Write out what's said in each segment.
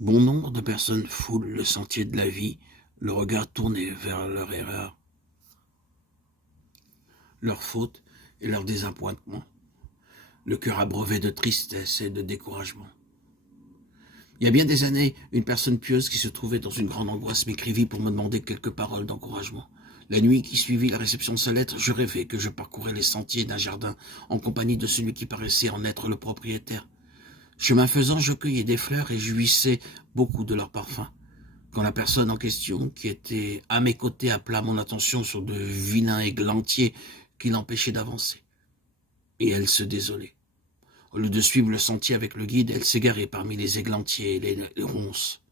Bon nombre de personnes foulent le sentier de la vie, le regard tourné vers leur erreur, leurs fautes et leurs désappointements, le cœur abreuvé de tristesse et de découragement. Il y a bien des années, une personne pieuse qui se trouvait dans une grande angoisse m'écrivit pour me demander quelques paroles d'encouragement. La nuit qui suivit la réception de sa lettre, je rêvais que je parcourais les sentiers d'un jardin en compagnie de celui qui paraissait en être le propriétaire. Chemin faisant, je cueillais des fleurs et jouissais beaucoup de leur parfum. Quand la personne en question, qui était à mes côtés, appela mon attention sur de vilains églantiers qui l'empêchaient d'avancer. Et elle se désolait. Au lieu de suivre le sentier avec le guide, elle s'égarait parmi les églantiers et les ronces.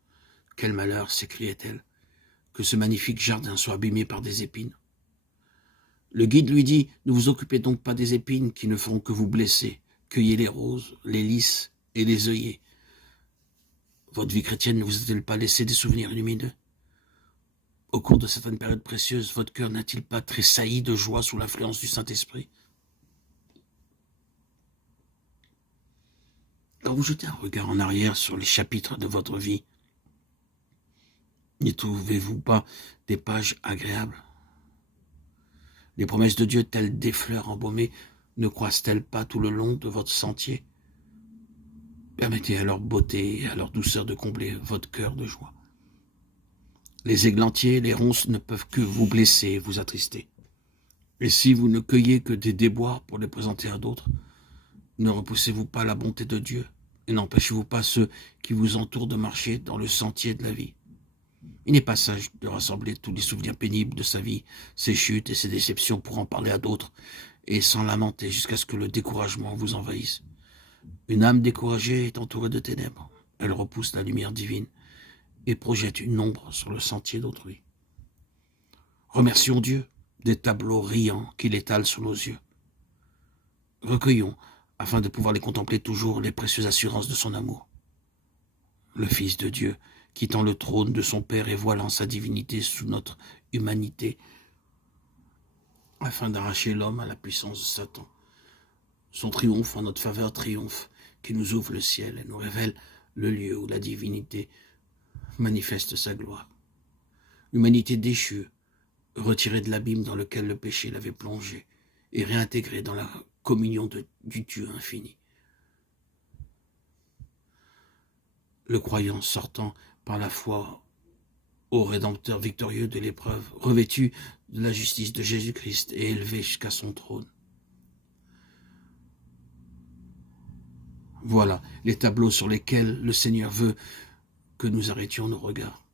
Quel malheur, s'écriait-elle, que ce magnifique jardin soit abîmé par des épines. Le guide lui dit, ne vous occupez donc pas des épines qui ne feront que vous blesser. Cueillez les roses, les lys et les œillets. Votre vie chrétienne ne vous a-t-elle pas laissé des souvenirs lumineux? Au cours de certaines périodes précieuses, votre cœur n'a-t-il pas tressailli de joie sous l'influence du Saint-Esprit? Quand vous jetez un regard en arrière sur les chapitres de votre vie, n'y trouvez-vous pas des pages agréables? Les promesses de Dieu, telles des fleurs embaumées, ne croissent-elles pas tout le long de votre sentier? Permettez à leur beauté et à leur douceur de combler votre cœur de joie. Les églantiers et les ronces ne peuvent que vous blesser et vous attrister. Et si vous ne cueillez que des déboires pour les présenter à d'autres, ne repoussez-vous pas la bonté de Dieu et n'empêchez-vous pas ceux qui vous entourent de marcher dans le sentier de la vie? Il n'est pas sage de rassembler tous les souvenirs pénibles de sa vie, ses chutes et ses déceptions pour en parler à d'autres et s'en lamenter jusqu'à ce que le découragement vous envahisse. Une âme découragée est entourée de ténèbres. Elle repousse la lumière divine et projette une ombre sur le sentier d'autrui. Remercions Dieu des tableaux riants qu'il étale sous nos yeux. Recueillons, afin de pouvoir les contempler toujours, les précieuses assurances de son amour. Le Fils de Dieu, quittant le trône de son Père et voilant sa divinité sous notre humanité, afin d'arracher l'homme à la puissance de Satan. Son triomphe en notre faveur triomphe, qui nous ouvre le ciel et nous révèle le lieu où la divinité manifeste sa gloire. L'humanité déchue, retirée de l'abîme dans lequel le péché l'avait plongée, et réintégrée dans la communion du Dieu infini. Le croyant sortant par la foi au Rédempteur victorieux de l'épreuve, revêtu de la justice de Jésus-Christ et élevé jusqu'à son trône. Voilà les tableaux sur lesquels le Seigneur veut que nous arrêtions nos regards.